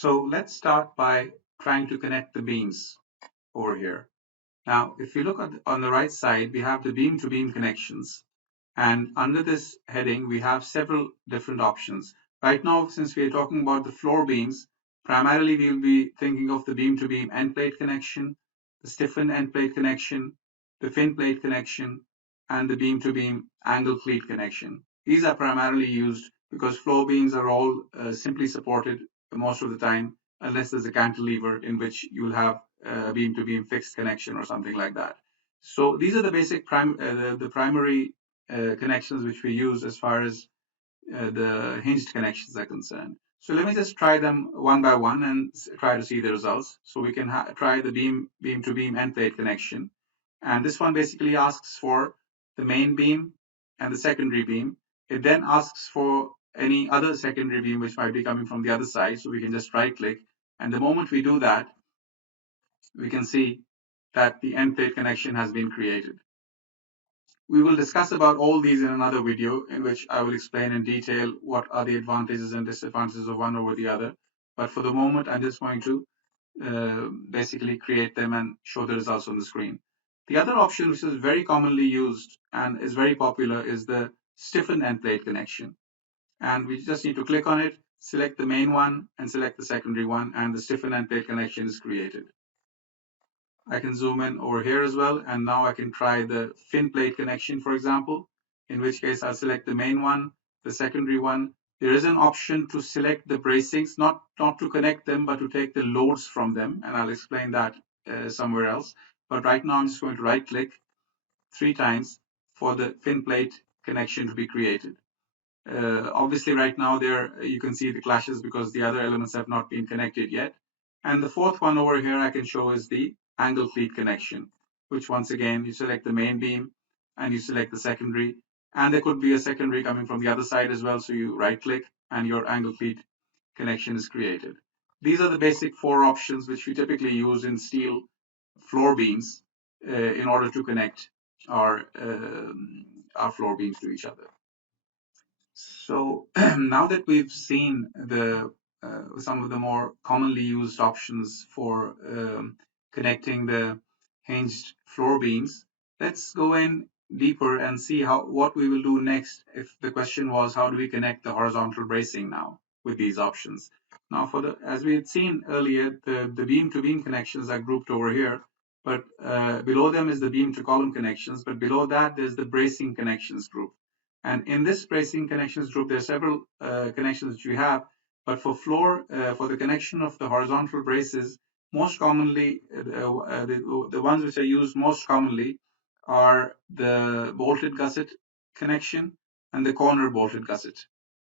So let's start by trying to connect the beams over here. Now, if you look on the right side, we have the beam-to-beam connections. And under this heading, we have several different options. Right now, since we are talking about the floor beams, primarily we'll be thinking of the beam-to-beam end plate connection, the stiffened end plate connection, the fin plate connection, and the beam-to-beam angle cleat connection. These are primarily used because floor beams are all simply supported most of the time, unless there's a cantilever in which you'll have a beam-to-beam fixed connection or something like that. So these are the basic the primary connections which we use as far as the hinged connections are concerned. So let me just try them one by one and try to see the results. So we can try the beam to beam end plate connection. And this one basically asks for the main beam and the secondary beam. It then asks for any other secondary beam which might be coming from the other side. So we can just right click. And the moment we do that, we can see that the end plate connection has been created. We will discuss about all these in another video in which I will explain in detail what are the advantages and disadvantages of one over the other. But for the moment, I'm just going to basically create them and show the results on the screen. The other option, which is very commonly used and is very popular, is the stiffened end plate connection. And we just need to click on it, select the main one, and select the secondary one, and the stiffened end plate connection is created. I can zoom in over here as well, and now I can try the fin plate connection, for example, in which case I'll select the main one, the secondary one. There is an option to select the bracings, not to connect them, but to take the loads from them, and I'll explain that somewhere else. But right now I'm just going to right click 3 times for the fin plate connection to be created. Obviously right now there you can see the clashes because the other elements have not been connected yet. And the fourth one over here I can show is the angle cleat connection, which once again you select the main beam and you select the secondary, and there could be a secondary coming from the other side as well, so you right click and your angle cleat connection is created. These are the basic 4 options which we typically use in steel floor beams in order to connect our floor beams to each other. So now that we've seen the some of the more commonly used options for connecting the hinged floor beams, let's go in deeper and see what we will do next. If the question was how do we connect the horizontal bracing now with these options. Now as we had seen earlier, the beam to beam connections are grouped over here, but below them is the beam to column connections, but below that there's the bracing connections group. And in this bracing connections group, there are several connections that you have. But for for the connection of the horizontal braces, most commonly, the ones which are used most commonly are the bolted gusset connection and the corner bolted gusset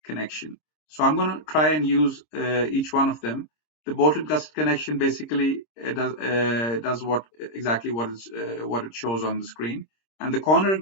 connection. So I'm going to try and use each one of them. The bolted gusset connection basically does exactly what it shows on the screen. And the corner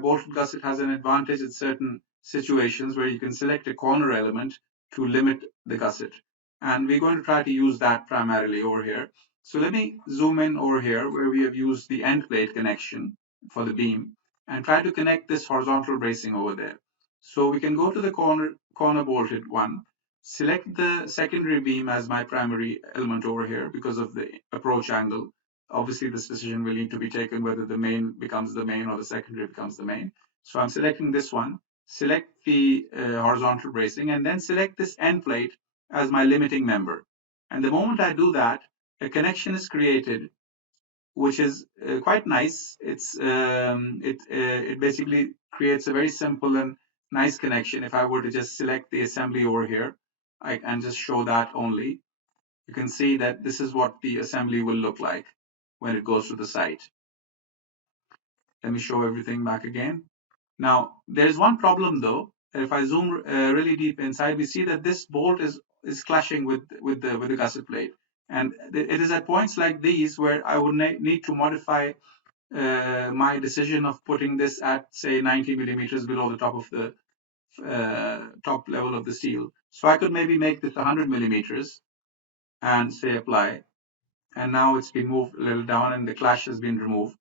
bolted gusset has an advantage in certain situations where you can select a corner element to limit the gusset. And we're going to try to use that primarily over here. So let me zoom in over here where we have used the end plate connection for the beam and try to connect this horizontal bracing over there. So we can go to the corner bolted one, select the secondary beam as my primary element over here because of the approach angle. Obviously, this decision will need to be taken whether the main becomes the main or the secondary becomes the main. So I'm selecting this one, select the horizontal bracing, and then select this end plate as my limiting member. And the moment I do that, a connection is created, which is quite nice. It basically creates a very simple and nice connection. If I were to just select the assembly over here, and just show that only, you can see that this is what the assembly will look like when it goes to the site. Let me show everything back again. Now, there's one problem though. If I zoom really deep inside, we see that this bolt is clashing with the gusset plate. And it is at points like these where I would need to modify my decision of putting this at, say, 90 millimeters below the top of the top level of the steel. So I could maybe make this 100 millimeters and say apply. And now it's been moved a little down and the clash has been removed.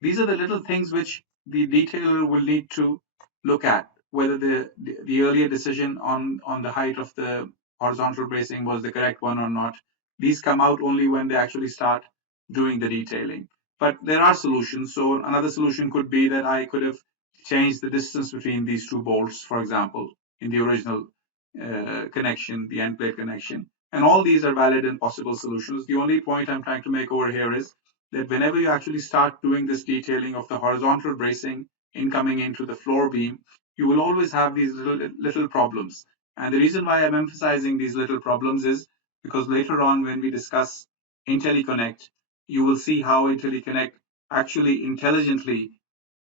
These are the little things which the detailer will need to look at, whether the earlier decision on the height of the horizontal bracing was the correct one or not. These come out only when they actually start doing the detailing. But there are solutions. So another solution could be that I could have changed the distance between these two bolts, for example, in the original connection, the end plate connection. And all these are valid and possible solutions. The only point I'm trying to make over here is that whenever you actually start doing this detailing of the horizontal bracing incoming into the floor beam, you will always have these little problems. And the reason why I'm emphasizing these little problems is because later on, when we discuss IntelliConnect, you will see how IntelliConnect actually intelligently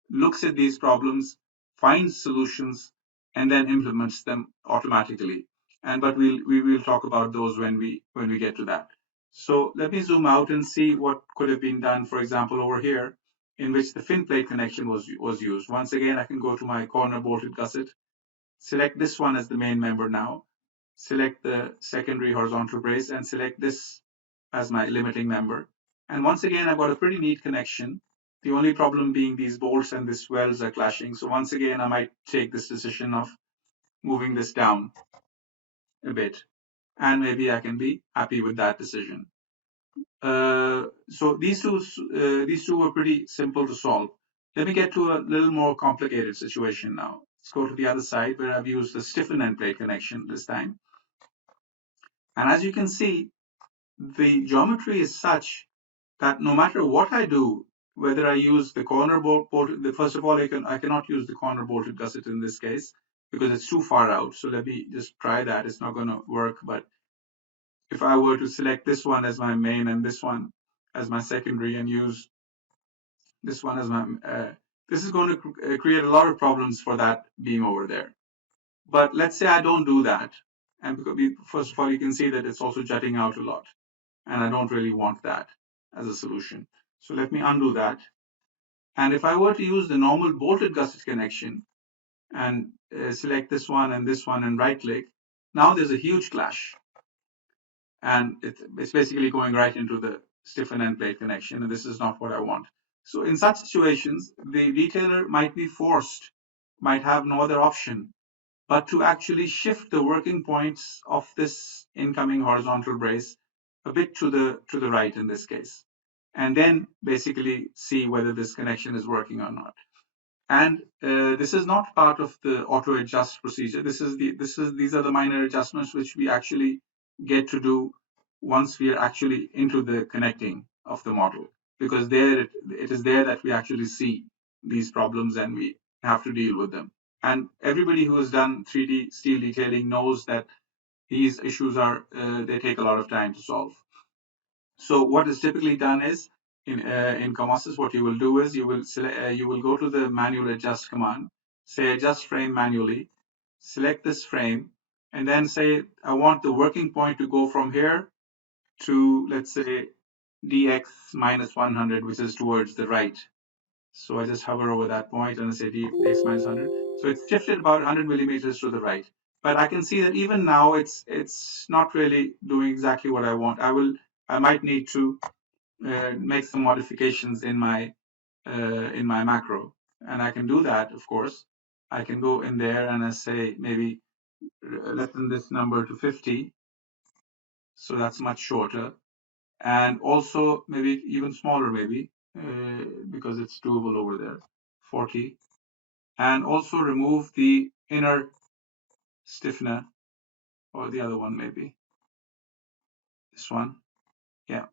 looks at these problems, finds solutions, and then implements them automatically. And but we will talk about those when we get to that. So let me zoom out and see what could have been done, for example, over here, in which the fin plate connection was used. Once again, I can go to my corner bolted gusset, select this one as the main member now, select the secondary horizontal brace, and select this as my limiting member. And once again, I've got a pretty neat connection. The only problem being these bolts and these welds are clashing. So once again, I might take this decision of moving this down a bit. And maybe I can be happy with that decision. So these two were pretty simple to solve. Let me get to a little more complicated situation now. Let's go to the other side where I've used the stiffen end plate connection this time. And as you can see, the geometry is such that no matter what I do, whether I use the corner bolt, first of all, I cannot use the corner bolted gusset in this case because it's too far out. So let me just try that. It's not going to work. But if I were to select this one as my main and this one as my secondary and use this one as my, this is going to create a lot of problems for that beam over there. But let's say I don't do that. And because first of all, you can see that it's also jutting out a lot. And I don't really want that as a solution. So let me undo that. And if I were to use the normal bolted gusset connection and select this one and right click, now there's a huge clash. And it's basically going right into the stiffen end plate connection. And this is not what I want. So in such situations, the detailer might be forced, might have no other option, but to actually shift the working points of this incoming horizontal brace a bit to the right in this case, and then basically see whether this connection is working or not. And this is not part of the auto adjust procedure. These are the minor adjustments which we actually get to do once we are actually into the connecting of the model, because there it is there that we actually see these problems and we have to deal with them. And everybody who has done 3D steel detailing knows that these issues are they take a lot of time to solve. So what is typically done is in COMOSYS, what you will do is you will go to the manual adjust command, say adjust frame manually, select this frame, and then say I want the working point to go from here to, let's say, dx minus 100, which is towards the right. So I just hover over that point and I say dx minus 100. So it's shifted about 100 millimeters to the right. But I can see that even now it's not really doing exactly what I want. I might need to make some modifications in my macro, and I can do that. Of course, I can go in there and I say maybe lessen this number to 50, so that's much shorter, and also maybe even smaller, maybe because it's doable over there, 40, and also remove the inner stiffener or the other one, maybe this one. Yeah.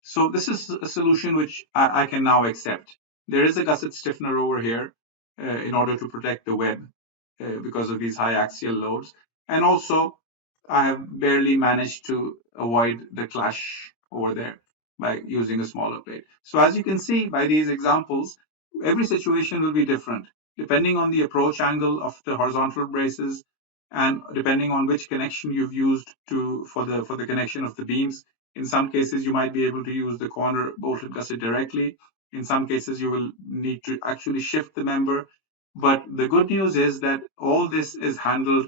So this is a solution which I can now accept. There is a gusset stiffener over here in order to protect the web because of these high axial loads. And also, I have barely managed to avoid the clash over there by using a smaller plate. So as you can see by these examples, every situation will be different depending on the approach angle of the horizontal braces and depending on which connection you've used for the connection of the beams. In some cases, you might be able to use the corner bolted gusset directly. In some cases, you will need to actually shift the member. But the good news is that all this is handled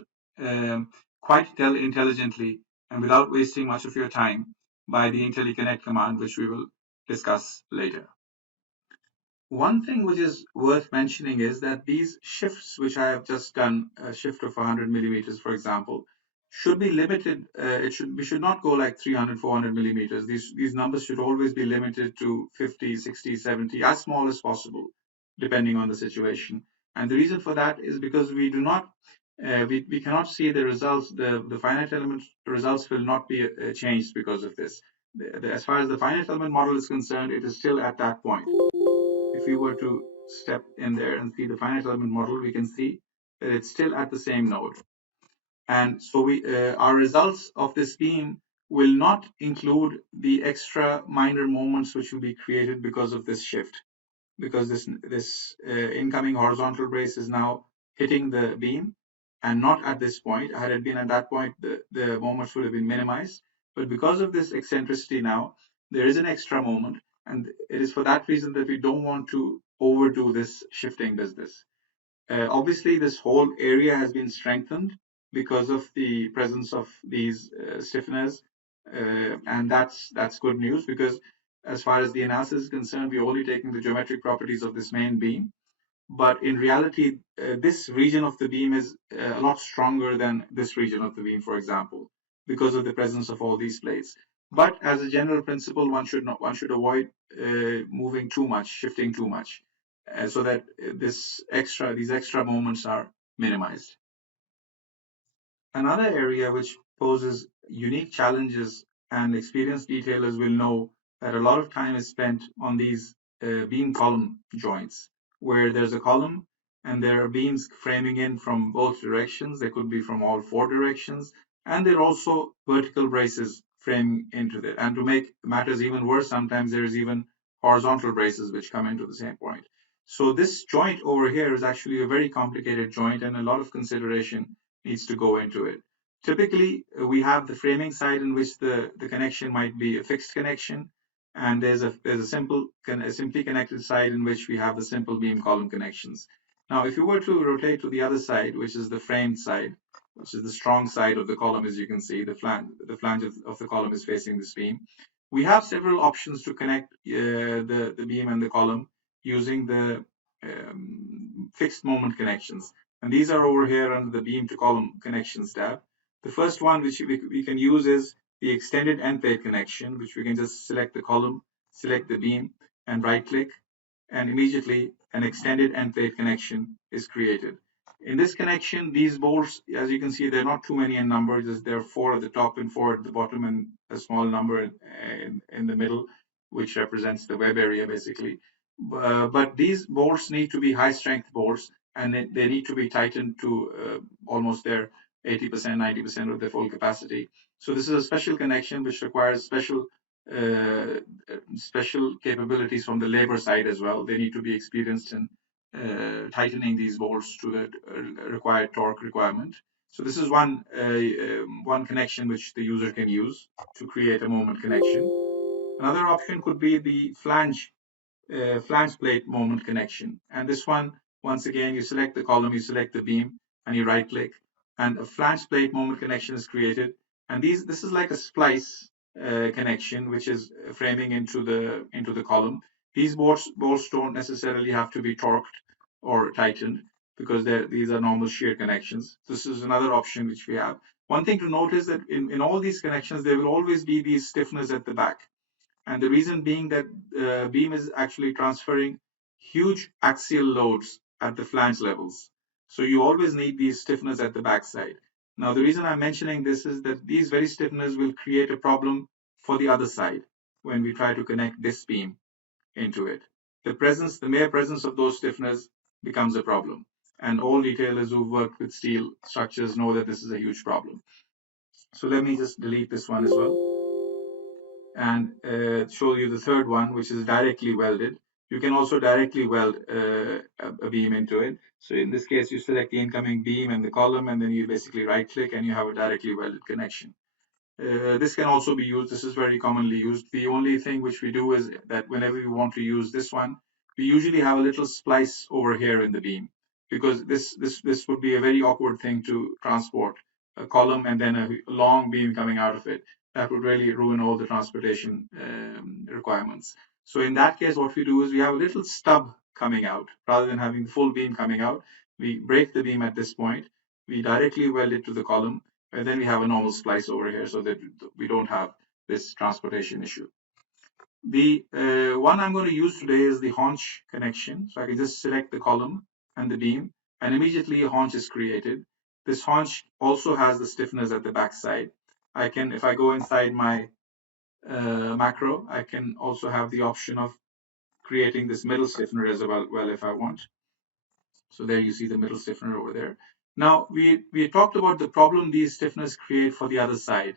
quite intelligently and without wasting much of your time by the IntelliConnect command, which we will discuss later. One thing which is worth mentioning is that these shifts, which I have just done, a shift of 100 millimeters, for example, should be limited. We should not go like 300, 400 millimeters. These numbers should always be limited to 50, 60, 70, as small as possible, depending on the situation. And the reason for that is because we do not, we cannot see the results. The finite element results will not be changed because of this. As far as the finite element model is concerned, it is still at that point. If we were to step in there and see the finite element model, we can see that it's still at the same node. And so our results of this beam will not include the extra minor moments which will be created because of this shift, because this incoming horizontal brace is now hitting the beam and not at this point. Had it been at that point, the moments would have been minimized. But because of this eccentricity now, there is an extra moment. And it is for that reason that we don't want to overdo this shifting business. Obviously, this whole area has been strengthened because of the presence of these stiffeners, and that's good news, because as far as the analysis is concerned, we're only taking the geometric properties of this main beam. But in reality, this region of the beam is a lot stronger than this region of the beam, for example, because of the presence of all these plates. But as a general principle, one should avoid moving too much, shifting too much, so that these extra moments are minimized. Another area which poses unique challenges, and experienced detailers will know that a lot of time is spent on these beam column joints, where there's a column and there are beams framing in from both directions. They could be from all four directions, and there are also vertical braces framing into it. And to make matters even worse, sometimes there is even horizontal braces which come into the same point. So this joint over here is actually a very complicated joint, and a lot of consideration needs to go into it. Typically, we have the framing side in which the connection might be a fixed connection, and there's a simply connected side in which we have the simple beam column connections. Now, if you were to rotate to the other side, which is the framed side, which is the strong side of the column, as you can see, the flange of the column is facing this beam. We have several options to connect the beam and the column using the fixed moment connections. And these are over here under the beam to column connections tab. The first one which we can use is the extended end plate connection, which we can just select the column, select the beam, and right click, and immediately an extended end plate connection is created. In this connection, these bolts, as you can see, they're not too many in number. There are 4 at the top and 4 at the bottom, and a small number in the middle, which represents the web area basically. But these bolts need to be high strength bolts, and they need to be tightened to almost their 80%, 90% of their full capacity. So this is a special connection which requires special capabilities from the labor side as well. They need to be experienced in tightening these bolts to the required torque requirement. So this is one connection which the user can use to create a moment connection. Another option could be the flange plate moment connection. And this one, once again, you select the column, you select the beam, and you right click, and a flange plate moment connection is created. And this is like a splice connection, which is framing into the column. These bolts don't necessarily have to be torqued or tightened, because these are normal shear connections. This is another option which we have. One thing to note is that in all these connections, there will always be these stiffeners at the back. And the reason being that beam is actually transferring huge axial loads at the flange levels. So you always need these stiffeners at the backside. Now, the reason I'm mentioning this is that these very stiffeners will create a problem for the other side when we try to connect this beam into it. The mere presence of those stiffeners becomes a problem. And all detailers who've worked with steel structures know that this is a huge problem. So let me just delete this one as well, and show you the third one, which is directly welded. You can also directly weld a beam into it. So in this case, you select the incoming beam and the column, and then you basically right click and you have a directly welded connection. This can also be used. This is very commonly used. The only thing which we do is that whenever we want to use this one, we usually have a little splice over here in the beam, because this would be a very awkward thing to transport, a column and then a long beam coming out of it. That would really ruin all the transportation requirements. So in that case, what we do is we have a little stub coming out rather than having the full beam coming out. We break the beam at this point. We directly weld it to the column, And then we have a normal splice over here so that we don't have this transportation issue. The one I'm going to use today is the haunch connection. So I can just select the column and the beam, and immediately a haunch is created. This haunch also has the stiffeners at the back side. I can, if I go inside my macro, I can also have the option of creating this middle stiffener as well if I want. So there you see the middle stiffener over there. Now we talked about the problem these stiffeners create for the other side.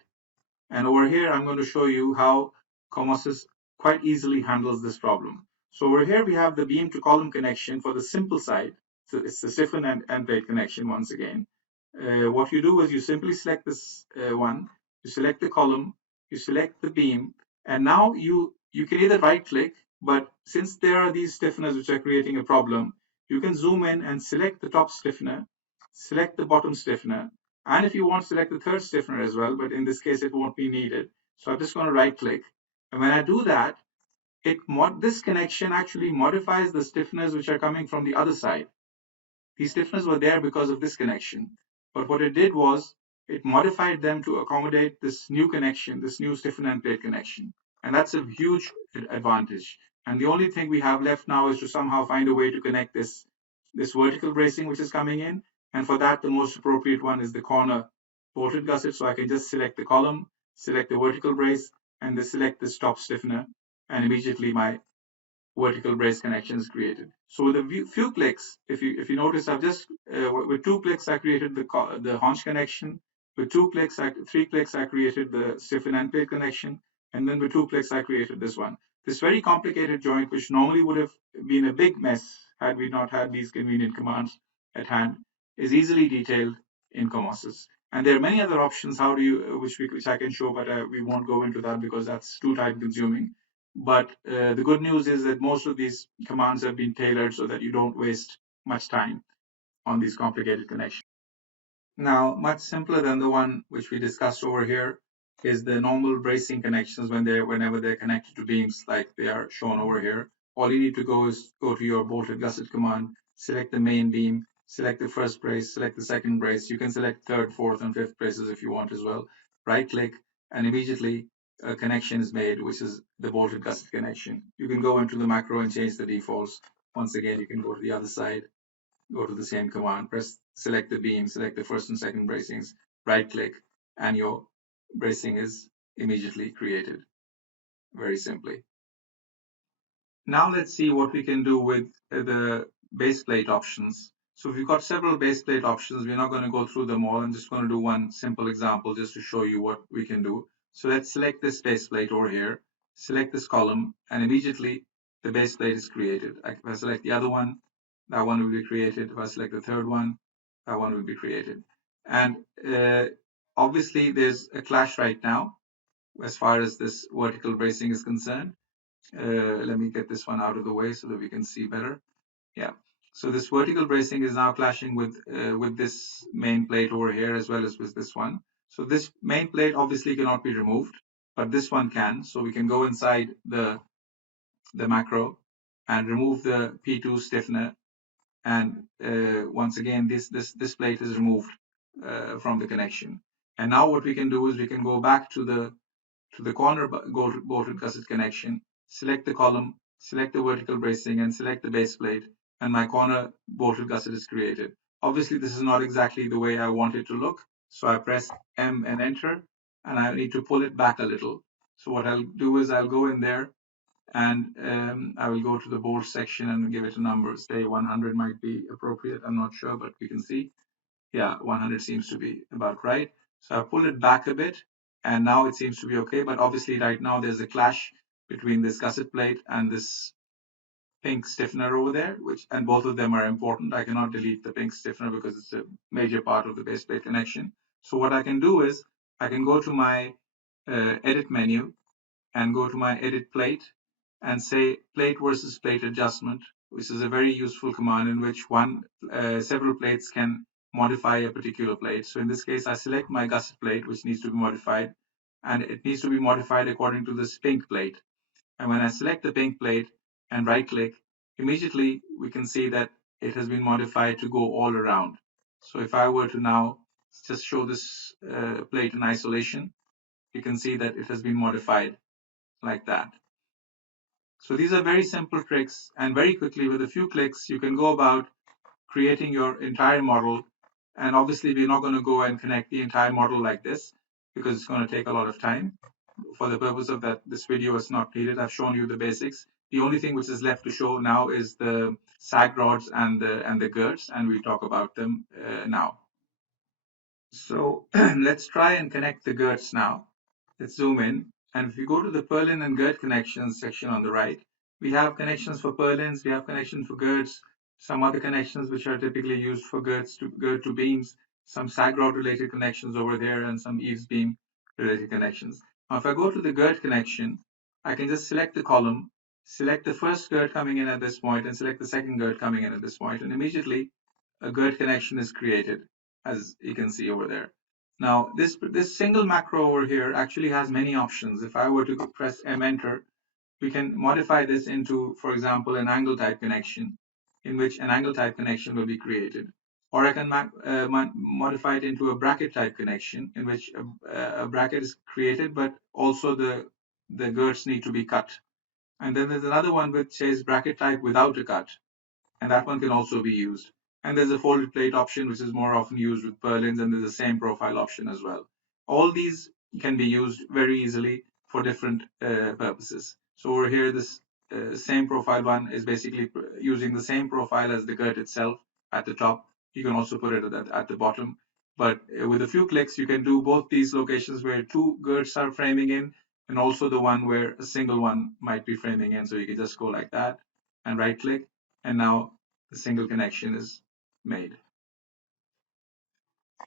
And over here, I'm going to show you how COMOSYS quite easily handles this problem. So over here, we have the beam to column connection for the simple side. So it's the stiffen and end plate connection once again. What you do is you simply select this one, you select the column, you select the beam, and now you can either right click, but since there are these stiffeners which are creating a problem, you can zoom in and select the top stiffener, select the bottom stiffener, and if you want, select the third stiffener as well, but in this case, it won't be needed. So I'm just going to right click. And when I do that, this connection actually modifies the stiffeners which are coming from the other side. These stiffeners were there because of this connection. But what it did was it modified them to accommodate this new connection, this new stiffen and plate connection. And that's a huge advantage. And the only thing we have left now is to somehow find a way to connect this vertical bracing which is coming in. And for that, the most appropriate one is the corner bolted gusset. So I can just select the column, select the vertical brace, and then select the top stiffener. And immediately my vertical brace connection is created. So with a few clicks, if you notice, I've just with 2 clicks I created the haunch connection. With 2 clicks, 3 clicks I created the stiffen end plate connection, and then with 2 clicks I created this one. This very complicated joint, which normally would have been a big mess had we not had these convenient commands at hand, is easily detailed in COMOSYS. And there are many other options. How do you, which I can show, but we won't go into that because that's too time consuming. But the good news is that most of these commands have been tailored so that you don't waste much time on these complicated connections. Now, much simpler than the one which we discussed over here is the normal bracing connections whenever they're connected to beams like they are shown over here. All you need to go is go to your bolted gusset command, select the main beam, select the first brace, select the second brace. You can select third, fourth, and fifth braces if you want as well. Right click, and immediately a connection is made, which is the bolted gusset connection. You can go into the macro and change the defaults. Once again, you can go to the other side, go to the same command, select the beam, select the first and second bracings, right click, and your bracing is immediately created, very simply. Now let's see what we can do with the base plate options. So we've got several base plate options. We're not going to go through them all. I'm just going to do one simple example just to show you what we can do. So let's select this base plate over here, select this column, and immediately the base plate is created. If I select the other one, that one will be created. If I select the third one, that one will be created. And obviously there's a clash right now as far as this vertical bracing is concerned. Let me get this one out of the way so that we can see better. Yeah. So this vertical bracing is now clashing with this main plate over here as well as with this one. So this main plate obviously cannot be removed, but this one can. So we can go inside the macro and remove the P2 stiffener. And once again, this plate is removed from the connection. And now what we can do is we can go back to the corner bolted gusset connection, select the column, select the vertical bracing, and select the base plate, and my corner bolted gusset is created. Obviously, this is not exactly the way I want it to look, so I press M and enter, and I need to pull it back a little. So what I'll do is I'll go in there, and I will go to the bolt section and give it a number. Say 100 might be appropriate, I'm not sure, but we can see. Yeah, 100 seems to be about right. So I pull it back a bit, and now it seems to be okay. But obviously right now there's a clash between this gusset plate and this pink stiffener over there, and both of them are important. I cannot delete the pink stiffener because it's a major part of the base plate connection. So what I can do is I can go to my edit menu and go to my edit plate and say plate versus plate adjustment, which is a very useful command in which several plates can modify a particular plate. So in this case, I select my gusset plate, which needs to be modified, and it needs to be modified according to this pink plate. And when I select the pink plate and right click, immediately we can see that it has been modified to go all around. So if I were to now just show this plate in isolation, you can see that it has been modified like that. So these are very simple tricks, and very quickly with a few clicks you can go about creating your entire model. And obviously we're not going to go and connect the entire model like this because it's going to take a lot of time. For the purpose of that, this video is not needed. I've shown you the basics. The only thing which is left to show now is the sag rods and the girts, and we'll talk about them now. So let's try and connect the girts now. Let's zoom in. And if you go to the purlin and girt connections section on the right, we have connections for purlins, we have connections for girts, some other connections which are typically used for girt to beams, some sag rod related connections over there, and some eaves beam related connections. Now, if I go to the girt connection, I can just select the column, select the first girt coming in at this point, and select the second girt coming in at this point, and immediately a girt connection is created, as you can see over there. Now, this single macro over here actually has many options. If I were to press M enter, we can modify this into, for example, an angle type connection, in which an angle type connection will be created. Or I can modify it into a bracket type connection, in which a bracket is created, but also the girts need to be cut. And then there's another one which says bracket type without a cut, and that one can also be used. And there's a folded plate option, which is more often used with purlins, and there's the same profile option as well. All these can be used very easily for different purposes. So over here, this same profile one is basically using the same profile as the girt itself at the top. You can also put it at the bottom. But with a few clicks, you can do both these locations where two girts are framing in, and also the one where a single one might be framing in. So you can just go like that and right click, and now the single connection is made.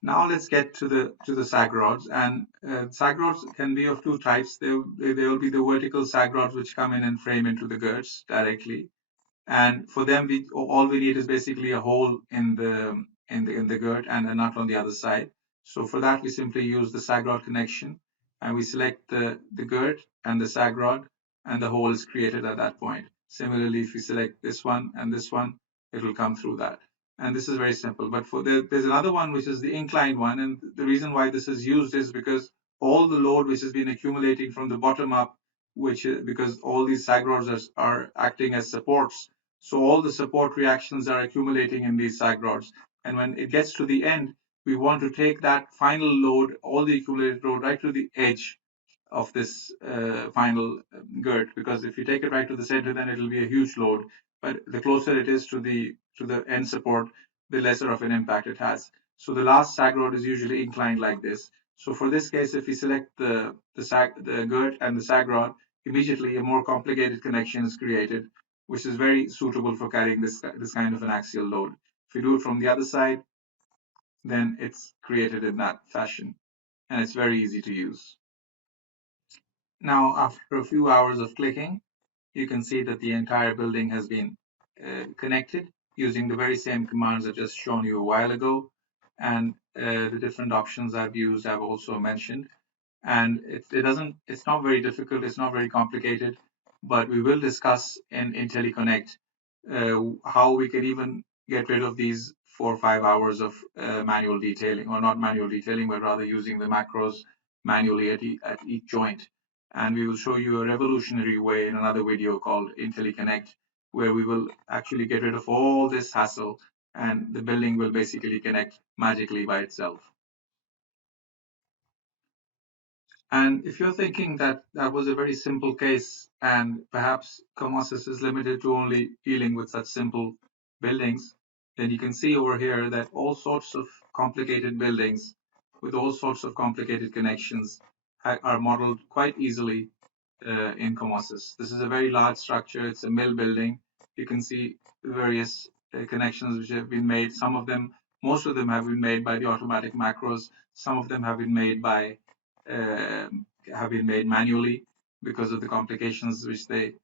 Now let's get to the sag rods, and sag rods can be of two types. There will be the vertical sag rods which come in and frame into the girts directly, and for them all we need is basically a hole in the girt and a nut on the other side. So for that we simply use the sag rod connection, and we select the girt and the sag rod, and the hole is created at that point. Similarly, if we select this one and this one, it will come through that. And this is very simple. But there's another one which is the inclined one, and the reason why this is used is because all the load which has been accumulating from the bottom up, which is because all these sag rods are acting as supports, so all the support reactions are accumulating in these sag rods. And when it gets to the end, we want to take that final load, all the accumulated load, right to the edge of this final girt, because if you take it right to the center, then it will be a huge load. But the closer it is to the end support, the lesser of an impact it has. So the last sag rod is usually inclined like this. So for this case, if we select the girt and the sag rod, immediately a more complicated connection is created, which is very suitable for carrying this kind of an axial load. If you do it from the other side, then it's created in that fashion, and it's very easy to use. Now, after a few hours of clicking, you can see that the entire building has been connected using the very same commands I've just shown you a while ago. And the different options I've used, I've also mentioned. And it's not very difficult, it's not very complicated, but we will discuss in IntelliConnect how we can even get rid of these 4 or 5 hours of manual detailing, or not manual detailing, but rather using the macros manually at each joint. And we will show you a revolutionary way in another video called IntelliConnect, where we will actually get rid of all this hassle, and the building will basically connect magically by itself. And if you're thinking that that was a very simple case, and perhaps COMOSYS is limited to only dealing with such simple buildings, then you can see over here that all sorts of complicated buildings with all sorts of complicated connections are modeled quite easily in COMOSYS. This is a very large structure. It's a mill building. You can see various connections which have been made. Most of them have been made by the automatic macros. Some of them uh, have been made manually because of the complications which they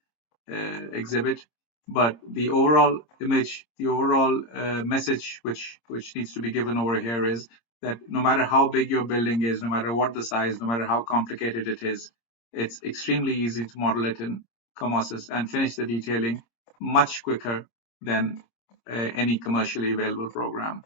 exhibit. But the overall image, the overall message which needs to be given over here is that no matter how big your building is, no matter what the size, no matter how complicated it is, it's extremely easy to model it in COMOSYS and finish the detailing much quicker than any commercially available program.